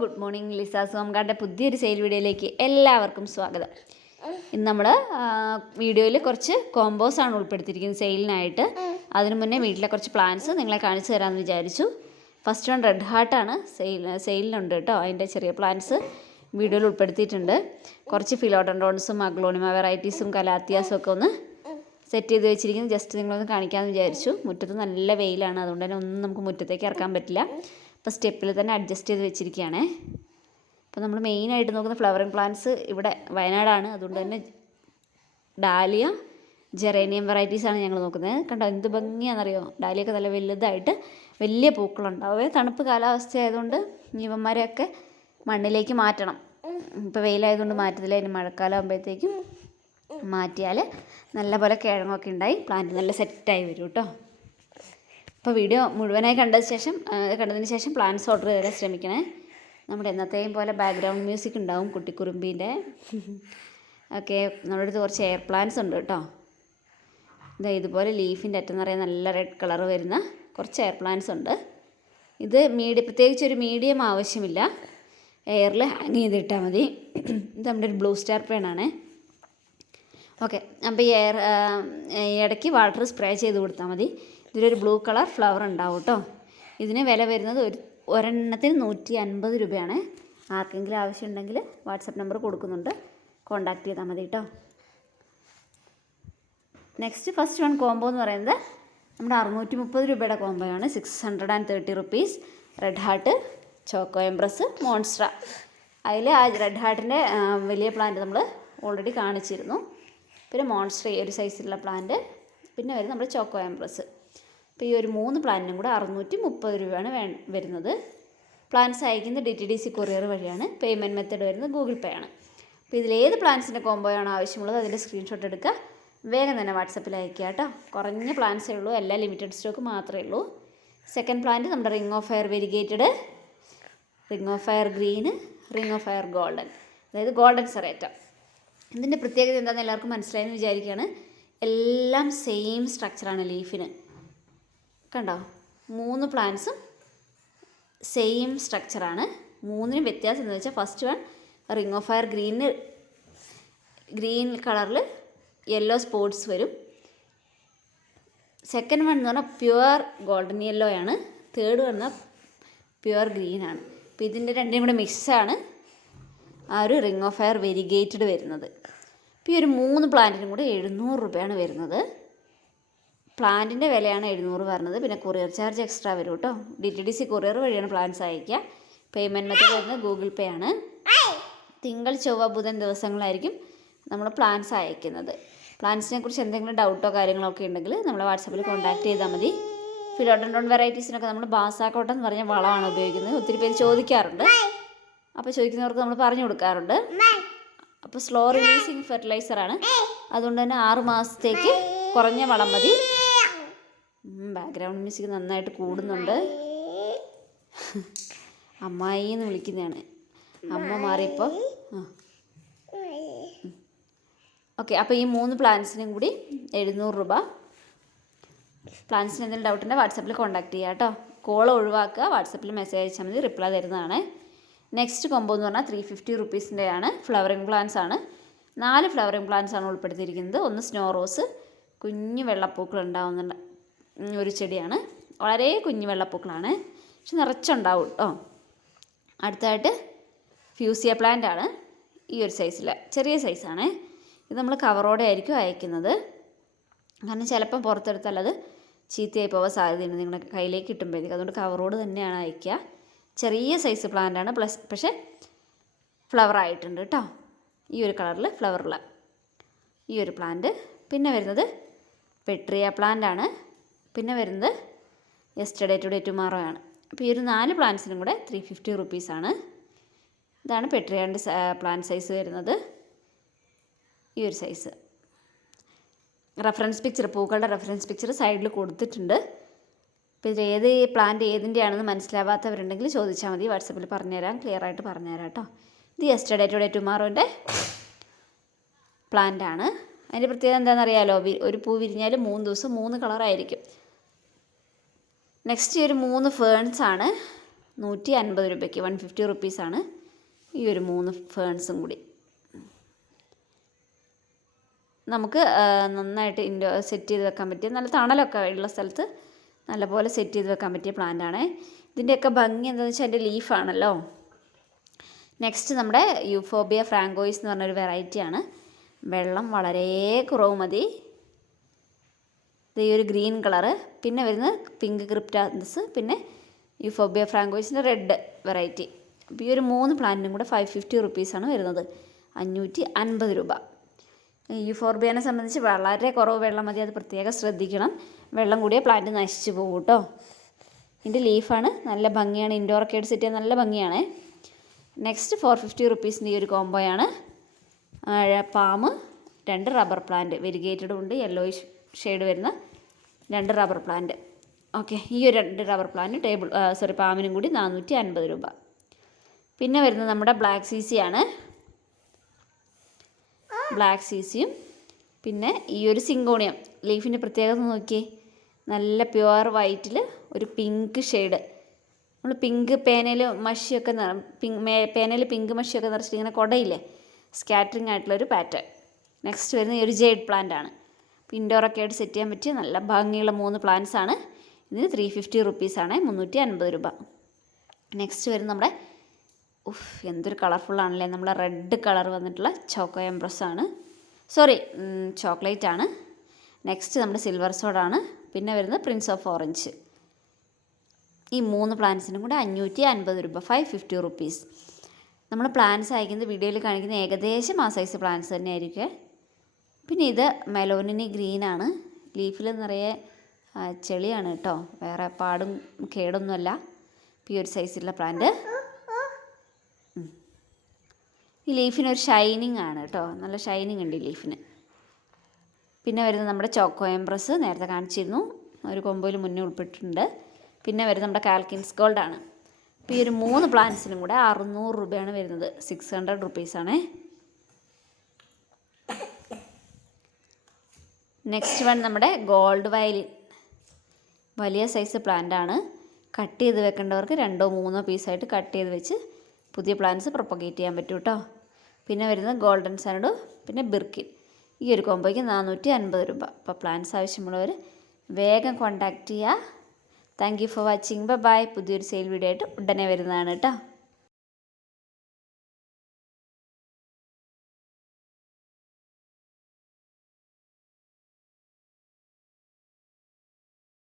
Good morning. Lisa സോംകാരുടെ പുതിയൊരു sale വീഡിയോയിലേക്ക് എല്ലാവർക്കും സ്വാഗതം. ഇന്ന് നമ്മൾ വീഡിയോയിൽ കുറച്ച് കോമ്പോസാണ് ഉൾപ്പെടുത്തിയിരിക്കുന്നത് സെയിലിനായിട്ട്. അതിനു മുന്നേ വീട്ടിലെ കുറച്ച് പ്ലാന്റ്സ് നിങ്ങളെ കാണിച്ചു തരാമെന്ന് വിചാരിച്ചു. ഫസ്റ്റ് വൺ റെഡ് ഹാർട്ടാണ് സെയിലിനുണ്ട് കേട്ടോ. അതിൻ്റെ ചെറിയ പ്ലാന്റ്സ് വീഡിയോയിൽ ഉൾപ്പെടുത്തിയിട്ടുണ്ട്. കുറച്ച് ഫിലോഡൻഡ്രോൺസും അഗ്ലോണിമ വെറൈറ്റീസും കലാത്തിയാസും ഒക്കെ ഒന്ന് സെറ്റ് ചെയ്ത് വെച്ചിരിക്കുന്നത് ജസ്റ്റ് നിങ്ങളൊന്ന് കാണിക്കാമെന്ന് വിചാരിച്ചു. മുറ്റത്ത് നല്ല വെയിലാണ്, അതുകൊണ്ട് തന്നെ ഒന്നും നമുക്ക് മുറ്റത്തേക്ക് ഇറക്കാൻ പറ്റില്ല. അപ്പോൾ സ്റ്റെപ്പിൽ തന്നെ അഡ്ജസ്റ്റ് ചെയ്ത് വെച്ചിരിക്കുകയാണ്. അപ്പോൾ നമ്മൾ മെയിനായിട്ട് നോക്കുന്ന ഫ്ലവറിങ് പ്ലാന്റ്സ് ഇവിടെ വയനാടാണ്, അതുകൊണ്ട് തന്നെ ഡാലിയ ജെറേനിയം വെറൈറ്റീസാണ് ഞങ്ങൾ നോക്കുന്നത്. കണ്ടോ എന്ത് ഭംഗിയാണെന്നറിയോ? ഡാലിയൊക്കെ നല്ല വലുതായിട്ട് വലിയ പൂക്കളുണ്ടാവുക. തണുപ്പ് കാലാവസ്ഥ ആയതുകൊണ്ട് ഇവന്മാരെയൊക്കെ മണ്ണിലേക്ക് മാറ്റണം. ഇപ്പോൾ വെയിലായതുകൊണ്ട് മാറ്റത്തില്ല. ഇനി മഴക്കാലം ആകുമ്പോഴത്തേക്കും മാറ്റിയാൽ നല്ലപോലെ കിഴങ്ങൊക്കെ ഉണ്ടായി പ്ലാന്റ് നല്ല സെറ്റായി വരും കേട്ടോ. അപ്പോൾ വീഡിയോ മുഴുവനായി കണ്ടതിന് ശേഷം പ്ലാന്റ്സ് ഓർഡർ ചെയ്യാൻ ശ്രമിക്കണേ. നമ്മുടെ എന്നത്തെയും പോലെ ബാക്ക്ഗ്രൗണ്ട് മ്യൂസിക് ഉണ്ടാവും, കുട്ടിക്കുറുമ്പീൻ്റെ ഒക്കെ. നമ്മുടെ അടുത്ത് കുറച്ച് എയർ പ്ലാന്റ്സ് ഉണ്ട് കേട്ടോ. ഇതുപോലെ ലീഫിൻ്റെ അറ്റം നിറയെ നല്ല റെഡ് കളർ വരുന്ന കുറച്ച് എയർ പ്ലാന്റ്സ് ഉണ്ട്. ഇത് പ്രത്യേകിച്ചൊരു മീഡിയം ആവശ്യമില്ല, എയറിൽ ഹാങ് ചെയ്തിട്ടാൽ മതി. ഇത് നമ്മുടെ ഒരു ബ്ലൂ സ്റ്റാർ പേണാണ്. ഓക്കെ, അപ്പോൾ ഈ ഇടയ്ക്ക് വാട്ടർ സ്പ്രേ ചെയ്ത് കൊടുത്താൽ മതി. ഇതിലൊരു ബ്ലൂ കളർ ഫ്ലവർ ഉണ്ടാവും കേട്ടോ. ഇതിന് വില വരുന്നത് ഒരെണ്ണത്തിന് 150 രൂപയാണ്. ആർക്കെങ്കിലും ആവശ്യമുണ്ടെങ്കിൽ വാട്സപ്പ് നമ്പർ കൊടുക്കുന്നുണ്ട്, കോൺടാക്ട് ചെയ്താൽ മതി കേട്ടോ. നെക്സ്റ്റ് ഫസ്റ്റ് വൺ കോംബോ എന്ന് പറയുന്നത് നമ്മുടെ 630 രൂപയുടെ കോംബോയാണ്. 630 rupees. Red heart, choco empress, monstera. അതിൽ ആ റെഡ് ഹാർട്ടിൻ്റെ വലിയ പ്ലാന്റ് നമ്മൾ ഓൾറെഡി കാണിച്ചിരുന്നു. പിന്നെ മോൺസ്ട്ര ഈ ഒരു സൈസിലുള്ള പ്ലാന്റ്, പിന്നെ വരുന്നത് നമ്മുടെ ചോക്കോ എംപ്രസ്. അപ്പോൾ ഈ ഒരു 3 പ്ലാന്റിനും കൂടെ 630 രൂപയാണ് വരുന്നത്. പ്ലാന്റ്സ് അയക്കുന്നത് DTDC കൊറിയർ വഴിയാണ്. പേയ്മെൻറ്റ് മെത്തേഡ് വരുന്നത് ഗൂഗിൾ പേ ആണ്. അപ്പോൾ ഇതിലേത് പ്ലാന്റ്സിൻ്റെ കോംബോയാണ് ആവശ്യമുള്ളത് അതിൻ്റെ സ്ക്രീൻഷോട്ട് എടുക്കുക, വേഗം തന്നെ വാട്സപ്പിൽ അയക്കുക കേട്ടോ. കുറഞ്ഞ പ്ലാന്റ്സേ ഉള്ളൂ, എല്ലാം ലിമിറ്റഡ് സ്റ്റോക്ക് മാത്രമേ ഉള്ളൂ. സെക്കൻഡ് പ്ലാന്റ് നമ്മുടെ ring of fire variegated, ring of fire green, ring of fire golden, അതായത് ഗോൾഡൻ സെറേറ്റ. ഇതിൻ്റെ പ്രത്യേകത എന്താണെന്ന് എല്ലാവർക്കും മനസ്സിലായെന്ന് വിചാരിക്കുകയാണ്. എല്ലാം സെയിം സ്ട്രക്ചറാണ് ലീഫിന്. കണ്ടോ, 3 പ്ലാന്റ്സും സെയിം സ്ട്രക്ചറാണ്. 3നും വ്യത്യാസം എന്താണെന്ന് വെച്ചാൽ first one ring of fire green കളറിൽ യെല്ലോ സ്പോട്ട്സ് വരും. സെക്കൻഡ് വൺ എന്ന് പറഞ്ഞാൽ പ്യുവർ ഗോൾഡൻ യെല്ലോ ആണ്. തേർഡ് വൺ പ്യുവർ ഗ്രീനാണ്. അപ്പോൾ ഇതിൻ്റെ രണ്ടിനും കൂടെ മിക്സാണ് ആ ഒരു റിംഗ് ഓഫ് ഫയർ വെരിഗേറ്റഡ് വരുന്നത്. ഇപ്പോൾ ഈ ഒരു 3 പ്ലാന്റിനും കൂടെ 700 രൂപയാണ് വരുന്നത്. പ്ലാന്റിൻ്റെ വിലയാണ് 700 വരുന്നത്. പിന്നെ കൊറിയർ ചാർജ് എക്സ്ട്രാ വരും കേട്ടോ. DTDC കൊറിയർ വഴിയാണ് പ്ലാന്റ്സ് അയക്കുക. പേയ്മെൻറ്റ് മെത്തേഡ് വരുന്നത് ഗൂഗിൾ പേ ആണ്. തിങ്കൾ ചൊവ്വ ബുധൻ ദിവസങ്ങളായിരിക്കും നമ്മൾ പ്ലാന്റ്സ് അയക്കുന്നത്. പ്ലാന്റ്സിനെ കുറിച്ച് എന്തെങ്കിലും ഡൗട്ടോ കാര്യങ്ങളോ ഒക്കെ ഉണ്ടെങ്കിൽ നമ്മളെ വാട്സാപ്പിൽ കോൺടാക്ട് ചെയ്താൽ മതി. ഫിലോഡൻഡ്രോൺ വെറൈറ്റീസിനൊക്കെ നമ്മൾ ബാസാക്കോട്ടം എന്ന് പറഞ്ഞ വളമാണ് ഉപയോഗിക്കുന്നത്. ഒത്തിരി പേര് ചോദിക്കാറുണ്ട്, അപ്പോൾ ചോദിക്കുന്നവർക്ക് നമ്മൾ പറഞ്ഞു കൊടുക്കാറുണ്ട്. അപ്പോൾ സ്ലോ റിലീസിങ് ഫെർട്ടിലൈസറാണ്, അതുകൊണ്ട് തന്നെ 6 മാസത്തേക്ക് കുറഞ്ഞ വളം മതി. ബാക്ക്ഗ്രൗണ്ട് മ്യൂസിക് നന്നായിട്ട് കൂടുന്നുണ്ട്. അമ്മായി എന്ന് വിളിക്കുന്നതാണ്, അമ്മ മാറിയപ്പോൾ. ഓക്കെ, അപ്പോൾ ഈ 3 പ്ലാന്റ്സിനും കൂടി 700 രൂപ. പ്ലാന്റ്സിന് എന്തെങ്കിലും ഡൗട്ട് ഉണ്ടെങ്കിൽ വാട്സാപ്പിൽ കോൺടാക്ട് ചെയ്യുക കേട്ടോ. കോൾ ഒഴിവാക്കുക, വാട്സാപ്പിൽ മെസ്സേജ് അയച്ചാൽ മതി, റിപ്ലൈ തരുന്നതാണ്. നെക്സ്റ്റ് കോംബോ എന്ന് പറഞ്ഞാൽ 350 റുപ്പീസിൻ്റെ ആണ്. ഫ്ലവറിങ് പ്ലാന്റ്സ് ആണ്. 4 ഫ്ലവറിങ് പ്ലാന്റ്സ് ആണ് ഉൾപ്പെടുത്തിയിരിക്കുന്നത്. ഒന്ന് സ്നോ റോസ്, കുഞ്ഞു വെള്ളപ്പൂക്കൾ ഉണ്ടാവുന്ന ഒരു ചെടിയാണ്. വളരെ കുഞ്ഞു വെള്ളപ്പൂക്കളാണ്, പക്ഷെ നിറച്ചുണ്ടാവും കേട്ടോ. അടുത്തായിട്ട് ഫ്യൂസിയ പ്ലാന്റ് ആണ്. ഈ ഒരു സൈസിൽ ചെറിയ സൈസാണ്. ഇത് നമ്മൾ കവറോടെ ആയിരിക്കും അയക്കുന്നത്, കാരണം ചിലപ്പം പുറത്തെടുത്താൽ അത് ചീത്തയായി പോകാൻ സാധ്യതയുണ്ട് നിങ്ങളുടെ കയ്യിലേക്ക് കിട്ടുമ്പോഴത്തേക്ക്. അതുകൊണ്ട് കവറോട് തന്നെയാണ് അയക്കുക. ചെറിയ സൈസ് പ്ലാന്റാണ്, പക്ഷേ ഫ്ലവർ ആയിട്ടുണ്ട് കേട്ടോ. ഈ ഒരു കളറിൽ ഫ്ലവറുള്ള ഈ ഒരു പ്ലാന്റ്. പിന്നെ വരുന്നത് പെട്രിയ പ്ലാന്റ് ആണ്. പിന്നെ വരുന്നത് യെസ്റ്റർഡേ ടുഡേ ടുമാറോ ആണ്. അപ്പോൾ ഈ ഒരു 4 പ്ലാന്റ്സിനും കൂടെ 350 റുപ്പീസാണ്. ഇതാണ് പെട്രിയാൻ്റെ പ്ലാന്റ് സൈസ് വരുന്നത്. ഈ ഒരു സൈസ് റെഫറൻസ് പിക്ചർ, പൂക്കളുടെ റെഫറൻസ് പിക്ചർ സൈഡിൽ കൊടുത്തിട്ടുണ്ട്. അപ്പോൾ ഇതിൽ ഏത് പ്ലാന്റ് ഏതിൻ്റെയാണെന്ന് മനസ്സിലാവാത്തവരുണ്ടെങ്കിൽ ചോദിച്ചാൽ മതി, വാട്സപ്പിൽ പറഞ്ഞുതരാം, ക്ലിയർ ആയിട്ട് പറഞ്ഞുതരാം കേട്ടോ. ഇത് യെസ്റ്റർഡേ ടുഡേ ടുമാറോൻ്റെ പ്ലാന്റ് ആണ്. അതിൻ്റെ പ്രത്യേകത എന്താണെന്നറിയാലോ, ഒരു പൂ വിരിഞ്ഞാൽ 3 ദിവസം 3 കളറായിരിക്കും. നെക്സ്റ്റ് ഒരു 3 ഫേൺസ് ആണ്. 150 രൂപയ്ക്ക് 150 റുപ്പീസാണ് ഈ ഒരു 3 ഫേൺസും കൂടി. നമുക്ക് നന്നായിട്ട് സെറ്റ് ചെയ്ത് വെക്കാൻ പറ്റിയ, നല്ല തണലൊക്കെ ഉള്ള സ്ഥലത്ത് നല്ലപോലെ സെറ്റ് ചെയ്ത് വെക്കാൻ പറ്റിയ പ്ലാന്റാണ്. ഇതിൻ്റെയൊക്കെ ഭംഗി എന്താണെന്ന് വെച്ചാൽ അതിൻ്റെ ലീഫാണല്ലോ. നെക്സ്റ്റ് നമ്മുടെ യൂഫോബിയ ഫ്രാങ്കോയിസ് എന്ന് പറഞ്ഞൊരു വെറൈറ്റിയാണ്. വെള്ളം വളരെ കുറവ് മതി. ഇത് ഈ ഒരു ഗ്രീൻ കളറ്, പിന്നെ വരുന്നത് പിങ്ക് ക്രിപ്റ്റാന്തസ്, പിന്നെ യൂഫോബിയ ഫ്രാങ്കോയിസിൻ്റെ റെഡ് വെറൈറ്റി. അപ്പോൾ ഈ ഒരു 3 പ്ലാന്റിനും കൂടെ 550 റുപ്പീസാണ് വരുന്നത്, 550 രൂപ. യൂഫോർബിയനെ സംബന്ധിച്ച് വളരെ കുറവ് വെള്ളം മതി, അത് പ്രത്യേകം ശ്രദ്ധിക്കണം. വെള്ളം കൂടിയ പ്ലാന്റ് നശിച്ചു പോകും കേട്ടോ. ഇതിൻ്റെ ലീഫാണ്, നല്ല ഭംഗിയാണ്. ഇൻഡോറൊക്കെ ആയിട്ട് സെറ്റ് ചെയ്യാൻ നല്ല ഭംഗിയാണ്. നെക്സ്റ്റ് 450 റുപ്പീസിൻ്റെ ഈ ഒരു കോംബോയാണ്. പാമ്പ്, 2 റബ്ബർ പ്ലാന്റ്, വെരിഗേറ്റഡും ഉണ്ട്, യെല്ലോയിഷ് ഷെയ്ഡ് വരുന്ന 2 റബ്ബർ പ്ലാന്റ്. ഓക്കെ, ഈ ഒരു 2 റബ്ബർ പ്ലാന്റ് പാമ്പിനും കൂടി 450 രൂപ. പിന്നെ വരുന്നത് നമ്മുടെ ബ്ലാക്ക് സീസിയാണ്. ബ്ലാക്ക് സീസിയും പിന്നെ ഈ ഒരു സിങ്കോണിയം. ലീഫിൻ്റെ പ്രത്യേകത നോക്കിയേ, നല്ല പ്യുവർ വൈറ്റിൽ ഒരു പിങ്ക് ഷെയ്ഡ്. നമ്മൾ പിങ്ക് പേനയിൽ മഷിയൊക്കെ പേനയിൽ പിങ്ക് മഷിയൊക്കെ നിറച്ചിട്ട് ഇങ്ങനെ കുടയില്ലേ, സ്കാറ്ററിങ് ആയിട്ടുള്ളൊരു പാറ്റേൺ. നെക്സ്റ്റ് വരുന്ന ഈ ഒരു ജെയ്ഡ് പ്ലാന്റ് ആണ്. ഇൻഡോറൊക്കെ ആയിട്ട് സെറ്റ് ചെയ്യാൻ പറ്റിയ നല്ല ഭംഗിയുള്ള 3 പ്ലാന്റ്സ് ആണ്. ഇതിന് 350 റുപ്പീസാണ്, 350 രൂപ. നെക്സ്റ്റ് വരുന്ന നമ്മുടെ എന്തൊരു കളർഫുള്ളാണല്ലേ, നമ്മളെ റെഡ് കളർ വന്നിട്ടുള്ള ചോക്കോ എംപ്രസ് ആണ്, ചോക്ലേറ്റ് ആണ്. നെക്സ്റ്റ് നമ്മുടെ സിൽവർ സോഡാണ്. പിന്നെ വരുന്നത് പ്രിൻസ് ഓഫ് ഓറഞ്ച്. ഈ 3 പ്ലാന്റ്സിനും കൂടെ 550 രൂപ, 550 റുപ്പീസ്. നമ്മൾ പ്ലാന്റ്സ് അയക്കുന്നത് വീഡിയോയിൽ കാണിക്കുന്ന ഏകദേശം ആ സൈസ് പ്ലാന്റ്സ് തന്നെ ആയിരിക്കും. പിന്നെ ഇത് മെലോനിനി ഗ്രീനാണ്. ലീഫിൽ നിറയെ ചെളിയാണ് കേട്ടോ, വേറെ പാടും കേടൊന്നുമല്ല. ഈ ഒരു സൈസിലുള്ള പ്ലാന്റ്. ഈ ലീഫിനൊരു ഷൈനിങ് ആണ് കേട്ടോ, നല്ല ഷൈനിങ് ഉണ്ട് ഈ ലീഫിന്. പിന്നെ വരുന്നത് നമ്മുടെ ചോക്കോ എംപ്രസ്, നേരത്തെ കാണിച്ചിരുന്നു, ഒരു കൊമ്പോയിൽ മുന്നേ ഉൾപ്പെട്ടിട്ടുണ്ട്. പിന്നെ വരുന്നത് നമ്മുടെ കാൽക്കിൻസ് ഗോൾഡാണ്. അപ്പോൾ ഈ ഒരു 3 പ്ലാന്റ്സിനും കൂടെ 600 രൂപയാണ് വരുന്നത്, 600 റുപ്പീസാണേ. നെക്സ്റ്റ് വൺ നമ്മുടെ ഗോൾഡ് വയലിൻ, വലിയ സൈസ് പ്ലാന്റാണ്. കട്ട് ചെയ്ത് വെക്കേണ്ടവർക്ക് 2 or 3 പീസായിട്ട് കട്ട് ചെയ്ത് വെച്ച് പുതിയ പ്ലാന്റ്സ് പ്രൊപ്പഗേറ്റ് ചെയ്യാൻ പറ്റും കേട്ടോ. പിന്നെ വരുന്നത് ഗോൾഡൻ സാൻഡ്, പിന്നെ ബിർക്കിൻ. ഈ ഒരു കോമ്പോയ്ക്ക് 450 രൂപ. അപ്പോൾ പ്ലാന്റ്സ് ആവശ്യമുള്ളവർ വേഗം കോൺടാക്റ്റ് ചെയ്യുക. Thank you for watching. Bye. പുതിയൊരു സെയിൽ വീഡിയോ ആയിട്ട് ഉടനെ വരുന്നതാണ് കേട്ടോ.